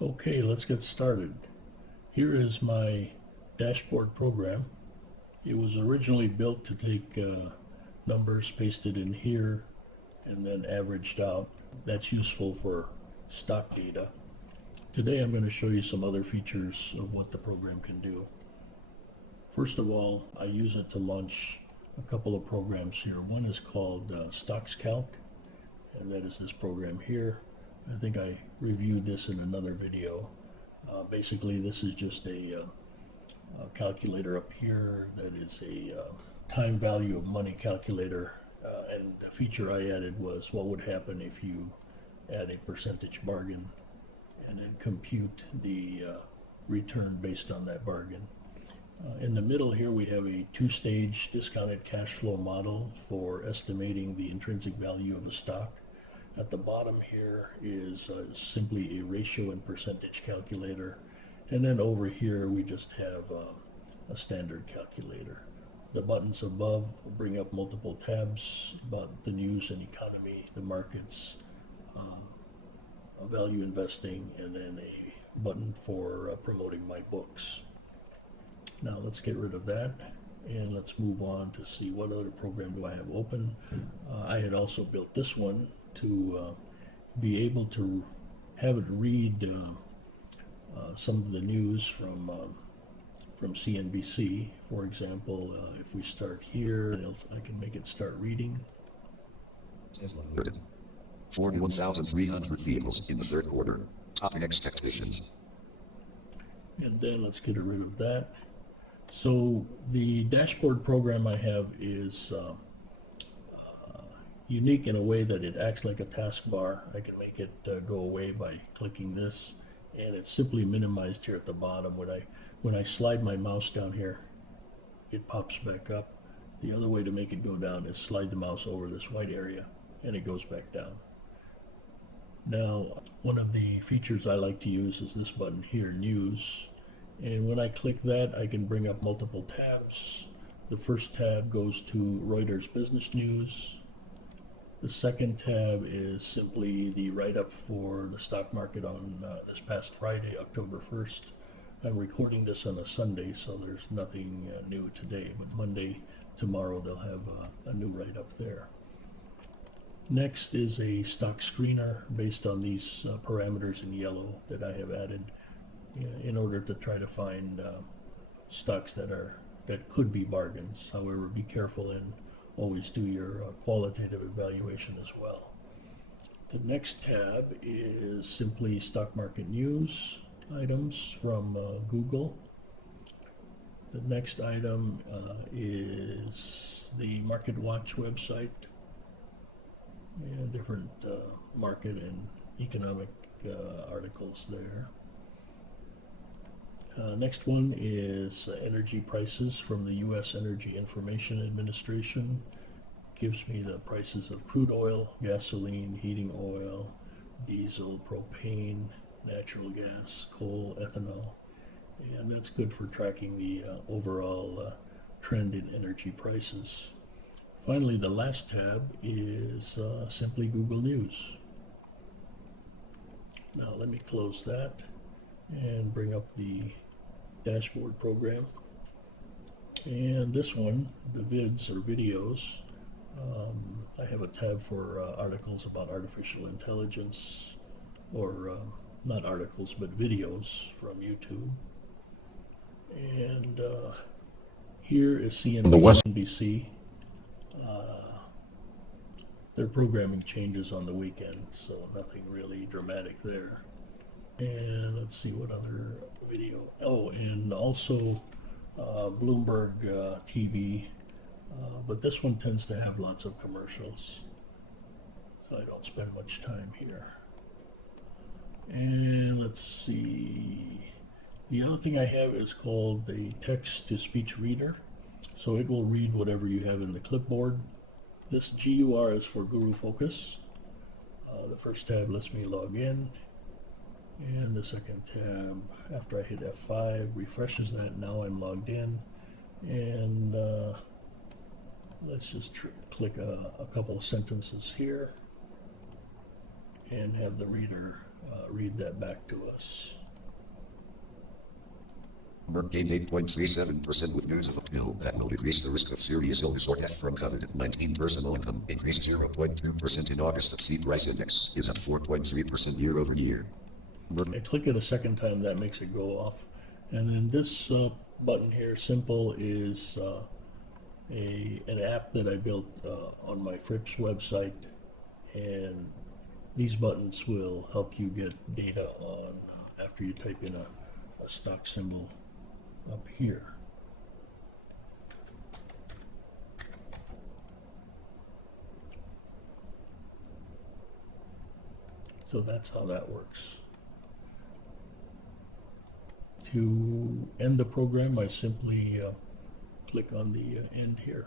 Okay, let's get started. Here is my dashboard program. It was originally built to take numbers pasted in here and then averaged out. That's useful for stock data. Today I'm going to show you some other features of what the program can do. First of all, I use it to launch a couple of programs here. One is called Stocks Calc, and that is this program here. I think I reviewed this in another video. Basically, this is just a calculator up here that is a time value of money calculator, and the feature I added was what would happen if you add a percentage bargain and then compute the return based on that bargain. In the middle here we have a two-stage discounted cash flow model for estimating the intrinsic value of a stock. At the bottom here is simply a ratio and percentage calculator, and then over here we just have a standard calculator. The buttons above bring up multiple tabs about the news and economy, the markets, value investing, and then a button for promoting my books. Now let's get rid of that and let's move on to see what other program do I have open. I had also built this one to be able to have it read some of the news from CNBC. For example, if we start here, I can make it start reading. 41,300 vehicles in the third quarter. Topping expectations. And then let's get rid of that. So the dashboard program I have is unique in a way that it acts like a taskbar. I can make it go away by clicking this, and it's simply minimized here at the bottom. When I slide my mouse down here, it pops back up. The other way to make it go down is slide the mouse over this white area and it goes back down. Now, one of the features I like to use is this button here, News. And when I click that, I can bring up multiple tabs. The first tab goes to Reuters Business News. The second tab is simply the write-up for the stock market on this past Friday, October 1st. I'm recording this on a Sunday, so there's nothing new today, but Monday, tomorrow, they'll have a new write-up there. Next is a stock screener based on these parameters in yellow that I have added in order to try to find stocks that could be bargains. However, be careful and always do your qualitative evaluation as well. The next tab is simply stock market news items from Google. The next item is the Market Watch website, and different market and economic articles there. Next one is energy prices from the U.S. Energy Information Administration. Gives me the prices of crude oil, gasoline, heating oil, diesel, propane, natural gas, coal, ethanol, and that's good for tracking the overall trend in energy prices. Finally, the last tab is simply Google News. Now let me close that and bring up the dashboard program. And this one, the vids or videos, I have a tab for articles about artificial intelligence, or not articles, but videos from YouTube. And here is CNBC. Their programming changes on the weekend, so nothing really dramatic there. And let's see what other video. Oh, and also Bloomberg TV, but this one tends to have lots of commercials, so I don't spend much time here. And let's see. The other thing I have is called a text-to-speech reader, so it will read whatever you have in the clipboard. This GUR is for Guru Focus. The first tab lets me log in, and the second tab, after I hit F5, refreshes that. Now I'm logged in, and let's just click a couple of sentences here, and have the reader read that back to us. Merck gained 8.37% with news of a pill that will decrease the risk of serious illness or death from COVID-19. Personal income increased 0.2% in August. The C price index is up 4.3% year over year. I click it a second time, that makes it go off. And then this button here, simple, is an app that I built on my Frips website, and these buttons will help you get data on after you type in a stock symbol up here. So that's how that works. To end the program, I simply click on the end here.